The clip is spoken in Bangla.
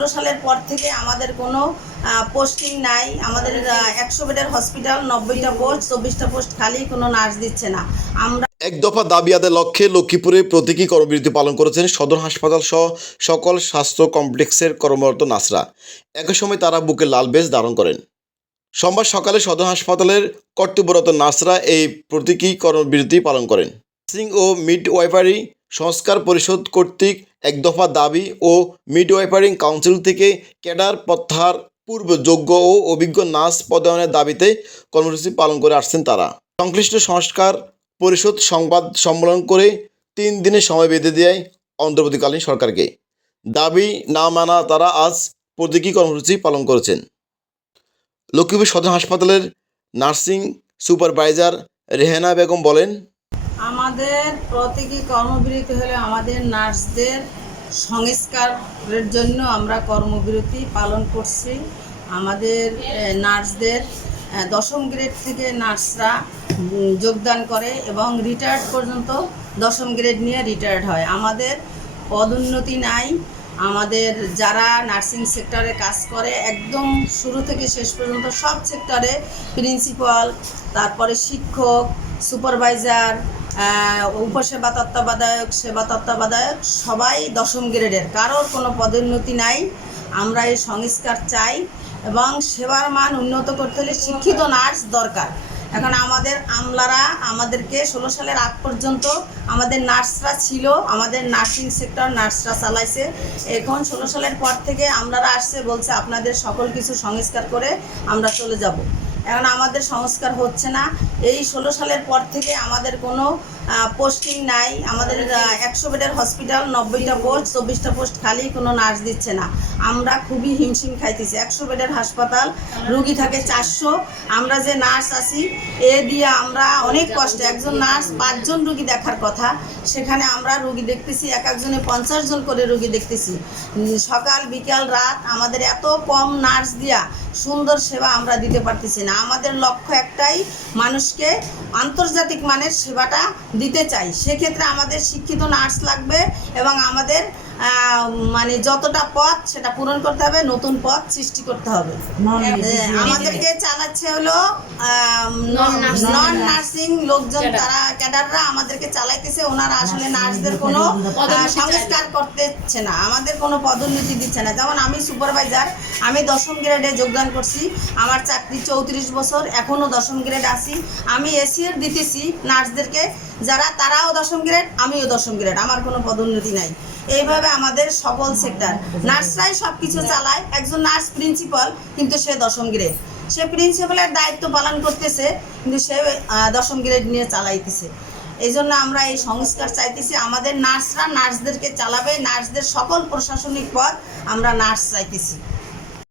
ষোলো সালের পর থেকে আমাদের কোনো পোস্টিং নাই। আমাদের একশো বেডের হসপিটাল নব্বইটা পোস্ট চব্বিশটা পোস্ট খালি কোনো নার্স দিচ্ছে না। আমরা এক দফা দাবি আদায়ের লক্ষ্যে লক্ষ্মীপুরে প্রতীকী কর্মবিরতি পালন করেছেন সদর হাসপাতাল সহ সকল স্বাস্থ্য কমপ্লেক্সের কর্মরত নার্সরা। একই সময় তারা বুকে লাল বেজ ধারণ করেন। সোমবার সকালে সদর হাসপাতালের কর্তব্যরত নার্সরা এই প্রতীকী কর্মবিরতি পালন করেন। নার্সিং ও মিড ওয়াইফারি সংস্কার পরিষদ কর্তৃক এক দফা দাবি ও মিড ওয়াইফারিং কাউন্সিল থেকে ক্যাডার প্রত্যাহার পূর্ব যোগ্য ও অভিজ্ঞ নার্স পদায়নের দাবিতে কর্মসূচি পালন করে আসছেন তারা। সংশ্লিষ্ট সংস্কার পরিষদ সংবাদ সম্মেলন করে তিন দিনের সময় বেঁধে দেয় অন্তর্বর্তীকালীন সরকারকে। দাবি না মানা তারা আজ প্রতীকী কর্মসূচি পালন করেছেন। লক্ষ্মীপুর সদর হাসপাতালের নার্সিং সুপারভাইজার রেহানা বেগম বলেন আমাদের প্রতীকী কর্মবিরতি হলে আমাদের নার্সদের সংস্কারের জন্য আমরা কর্মবিরতি পালন করছি। আমাদের নার্সদের দশম গ্রেড থেকে নার্সরা যোগদান করে এবং রিটায়ার্ড পর্যন্ত দশম গ্রেড নিয়ে রিটায়ার্ড হয়। আমাদের পদোন্নতি নাই। আমাদের যারা নার্সিং সেক্টরে কাজ করে, একদম শুরু থেকে শেষ পর্যন্ত সব সেক্টরে প্রিন্সিপাল, তারপরে শিক্ষক, সুপারভাইজার উপসেবা তত্ত্বাবধায়ক, সেবা তত্ত্বাবধায়ক, সবাই দশম গ্রেডের। কারোর কোনো পদোন্নতি নাই। আমরা এই সংস্কার চাই এবং সেবার মান উন্নত করতে হলে শিক্ষিত নার্স দরকার। এখন আমাদের আমলারা আমাদেরকে ষোলো সালের আগ পর্যন্ত আমাদের নার্সরা ছিল, আমাদের নার্সিং সেক্টর নার্সরা চালাইছে। এখন ষোলো সালের পর থেকে আমলারা আসছে, বলছে আপনাদের সকল কিছু সংস্কার করে আমরা চলে যাব। এখন আমাদের সংস্কার হচ্ছে না। এই ষোলো সালের পর থেকে আমাদের কোনো পোস্টিং নাই। আমাদের একশো বেডের হসপিটাল নব্বইটা পোস্ট চব্বিশটা পোস্ট খালি কোনো নার্স দিচ্ছে না। আমরা খুবই হিমশিম খাইতেছি। একশো বেডের হাসপাতাল, রুগী থাকে চারশো। আমরা যে নার্স আছি, এ দিয়ে আমরা অনেক কষ্টে। একজন নার্স পাঁচজন রুগী দেখার কথা। সেখানে আমরা রুগী দেখতেছি, এক একজনে পঞ্চাশ জন করে রুগী দেখতেছি। সকাল, বিকাল, রাত আমাদের এত কম নার্স দিয়া সুন্দর সেবা আমরা দিতে পারতেছি না। আমাদের লক্ষ্য একটাই, মানুষকে আন্তর্জাতিক মানের সেবাটা দিতে চাই। সেক্ষেত্রে আমাদের শিক্ষিত নার্স লাগবে এবং আমাদের মানে যতটা পথ সেটা পূরণ করতে হবে নতুন পথ সৃষ্টি করতে হবে। আমাদেরকে চালাচ্ছে হলো নন নার্সিং লোকজন তারা ক্যাডাররা আমাদেরকে চালাইতেছে ওনারা আসলে নার্সদের কোনো সংস্কার করতেছে না। আমাদের কোনো পদোন্নতি দিচ্ছে না। যেমন আমি সুপারভাইজার আমি দশম গ্রেডে যোগদান করছি। আমার চাকরি চৌত্রিশ বছর এখনও দশম গ্রেড আছি। আমি এসিএর দিতেছি নার্সদেরকে। যারা তারাও দশম গ্রেড আমিও দশম গ্রেড। আমার কোনো পদোন্নতি নাই। এইভাবে আমাদের সকল সেক্টর নার্সরাই সব কিছু চালায়, একজন নার্স প্রিন্সিপাল কিন্তু সে দশম গ্রেড সে প্রিন্সিপালের দায়িত্ব পালন করতেছে, কিন্তু সে দশম গ্রেড নিয়ে চালাইতেছে। এই জন্য আমরা এই সংস্কার চাইতেছি, আমাদের নার্সরা নার্সদেরকে চালাবে, নার্সদের সকল প্রশাসনিক পদ আমরা নার্স চাইতেছি।